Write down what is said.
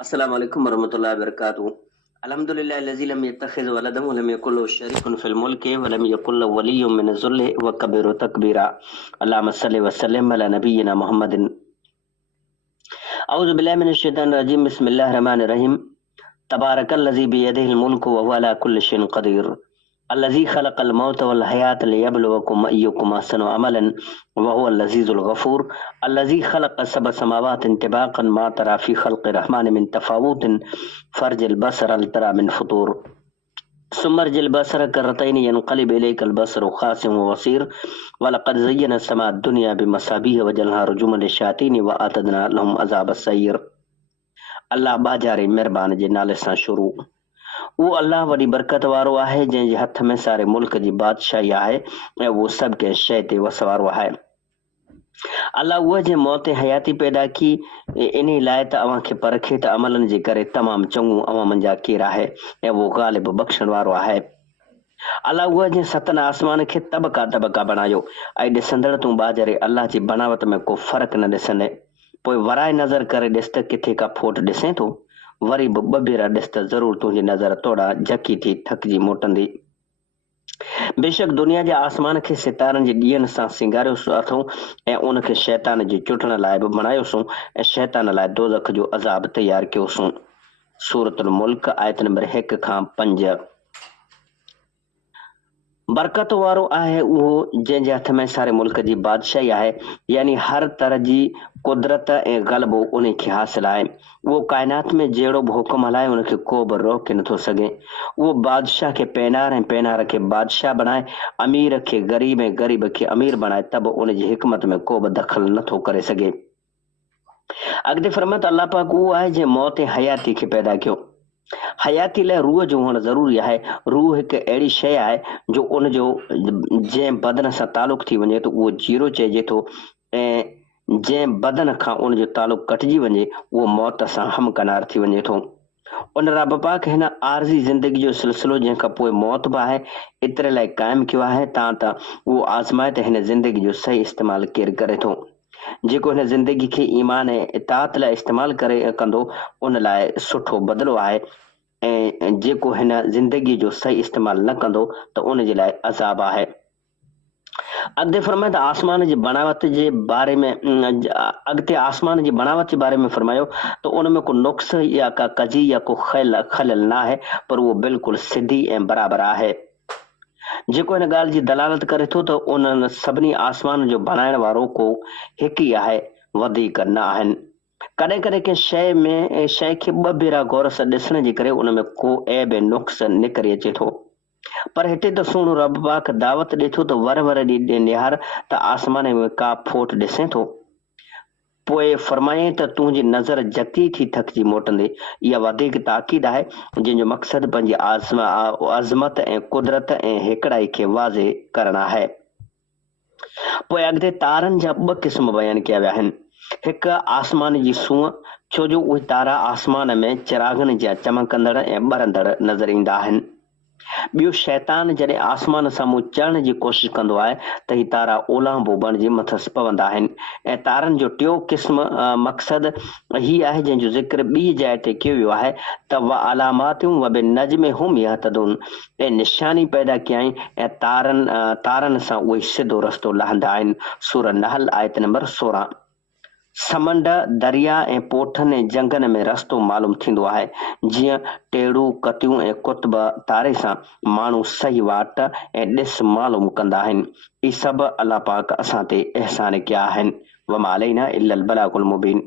अस्सलाम वालेकुम वरहमतुल्लाहि वबरकातुहू। अल्हम्दुलिल्लाह लज़ी लम यत्तखिज़ वलदन व लम यकुल लहू शरीकुन फिल मुल्कि व लम यकुल लहू वलिय्युम मिनज़ ज़ुल्लि व कब्बिरहु तकबीरा। अल्लाहुम्मा सल्लि व सल्लिम अला नबिय्यिना मुहम्मदिन। अऊज़ु बिल्लाहि मिनश शैतानिर रजीम। बिस्मिल्लाहिर रहमानिर रहीम। तबारकल्लज़ी बियदिहिल मुल्कु व हुवा अला कुल्लि शैइन क़दीर। अल्लज़ी खलक़ल मौत वल हयात लियब्लुवकुम अय्युकुम अहसनु अमलन व हुवल अज़ीज़ुल गफ़ूर। अल्लज़ी खलक़ सबअ समावातिन तिबाक़न मा तरा फ़ी ख़ल्क़िर रहमानि मिन तफ़ावुतिन फ़र्जिल बसर हल तरा मिन फ़ुतूर। सुम्मर्जिल बसर करतैनि यनक़लिब इलैकल बसरु ख़ासिअन व बसीर। वलक़द ज़य्यना अस्समाअ दुनिया बिमसाबीह वजअलनाहा रुजुमन लिश्शायातीन व अअतदना लहुम अज़ाबस सईर। अल्लाह बाजारे मेहरबान जे नाले सां शुरू। उहो अल्लाह वॾी बरकत वारो आहे जंहिंजे हथ में सारे मुल्क जी बादशाही आहे ऐं उहो सभु कंहिं शइ ते वस वारो आहे। अल्लाह उहा जे मौत ऐं हयाती पैदा की इन लाइ त अव्हांखे परखे त अमलनि जे करे तमामु चङो अव्हां मंझा केरु आहे ऐं उहो ग़ालिब बख़्शण वारो आहे। अल्लाह उहा जे सतनि आसमान खे तबका तबका बणायो ऐं ॾिसंदड़ तूं बाजरे अल्लाह जी बनावट में को फ़र्क़ु न ॾिसंदे। पोइ वराए नज़र करे ॾिस त किथे का फोट ॾिसे थो। वरी बि ॿ भेरा ॾिस त ज़रूरु तुंहिंजी नज़र तोड़ा झकी थी थकिजी मोटंदी। बेशक दुनिया जे आसमान खे सितारनि जे ॾींहंनि सां सिंगारियोसीं अथऊं ऐं उनखे शैतान जे चुटण लाइ बि बणायोसीं ऐं शैतान लाइ दोज़ख जो अज़ाब तयारु कयोसीं। सूरतुल मुल्क आयत नंबर 1 खां 5। बरकत वारो आहे उहो जंहिंजे हथ में सारे मुल्क जी बादशाही आहे, यानी हर तरह जी कुदरत ऐं ग़लबो उन खे हासिल आहे। उहो काइनात में जहिड़ो बि हुकुम हलाए उनखे को बि रोके नथो सघे। उहो बादशाह खे पैनार ऐं पैनार खे बादशाह बणाए, अमीर खे ग़रीब ऐं ग़रीब खे अमीर बणाए, त बि उन जी हिकमत में को बि दख़ल नथो करे सघे। अॻिते फरमाए त अल्लाह पाक उहो आहे जंहिं मौत ऐं हयाती खे पैदा कयो। हयाती लाइ रूह जो हुअणु ज़रूरी आहे। रूह हिकु अहिड़ी शइ आहे जो उनजो जंहिं बदन सां तालुक़ु थी वञे त उहो जीरो चइजे थो ऐं जंहिं बदन खां उनजो तालुक़ु कटिजी वञे उहो मौत सां हमकनार थी वञे थो। उन रब पाक हिन आरज़ी ज़िंदगी जो सिलसिलो जंहिंखां पोइ मौत बि आहे एतिरे लाइ क़ाइमु कयो आहे त उहो आज़माए त हिन ज़िंदगी जो सही इस्तेमालु केरु करे थो। जेको हिन ज़िंदगी खे ईमान ऐं इताअत लाइ इस्तेमालु करे कंदो उन लाइ सुठो बदिलो आहे ऐं जेको हिन ज़िंदगी जो सही इस्तेमालु न कंदो त उन जे लाइ अज़ाब आहे। अॻिते फरमाए त आसमान जी बनावट जे बारे में अॻिते आसमान जी बनावट जे बारे में फरमायो त उन में को नुक्स या का कजी या को खलल न आहे, पर उहो बिल्कुलु सिधी ऐं बराबरि आहे। जेको हिन ॻाल्हि जी दलालत करे थो त उन्हनि सभिनी आसमान जो बणाइण वारो को हिकु ई आहे, वधीक न आहिनि। कॾहिं कॾहिं कंहिं शइ खे ॿ भेरा गौर सां ॾिसण जे करे उन में को ऐब ऐं नुक्स निकिरी अचे थो, पर हिते त सुहिणो रब पाक दावत ॾिए थो त वर ॾींहुं निहार त आसमान में का फोट ॾिसे थो। पोइ फरमाए त तुंहिंजी नज़र जकी थी थकिजी मोटंदे। इहा वधीक ताक़ीद आहे जंहिंजो मक़सदु पंहिंजी अज़मत ऐं कुदरत ऐं हिकिड़ाई खे वाज़े करणु आहे। पोइ अॻिते तारनि जा 2 क़िस्म बयानु कया विया आहिनि। हिकु आसमान जी सूंहं, छो जो उहे तारा आसमान में चिरागनि जा चमकंदड़ ऐं ॿरंदड़ नज़र ईंदा आहिनि। ॿियो शैतान जॾहिं आसमान साम्हूं चढ़ण जी कोशिशि कंदो आहे त ही तारा ओलांबो बणिजी मथसि पवंदा आहिनि। ऐं तारनि जो टियों क़िस्म मक़सदु ही आहे जंहिंजो ज़िक्र ॿी जाइ ते कयो वियो आहे त व अलामातियूं व बिन्नज्मि हुम यहतदून, ऐं निशानी पैदा कयईं ऐं तारनि सां उहे सिधो रस्तो लहंदा आहिनि। सूरह नहल आयत नंबर 16। समंड, दरिया ऐं पोठनि ऐं जंगनि में रस्तो मालूम थींदो आहे। जीअं टेड़ू, कतियूं ऐं कुतब तारे सां माण्हू सही वाट ऐं ॾिस मालूम कंदा आहिनि। इहे सभु अलाह पाक असां ते अहसान कया आहिनि। वमा अलैना इल्लल बलागुल मुबीन।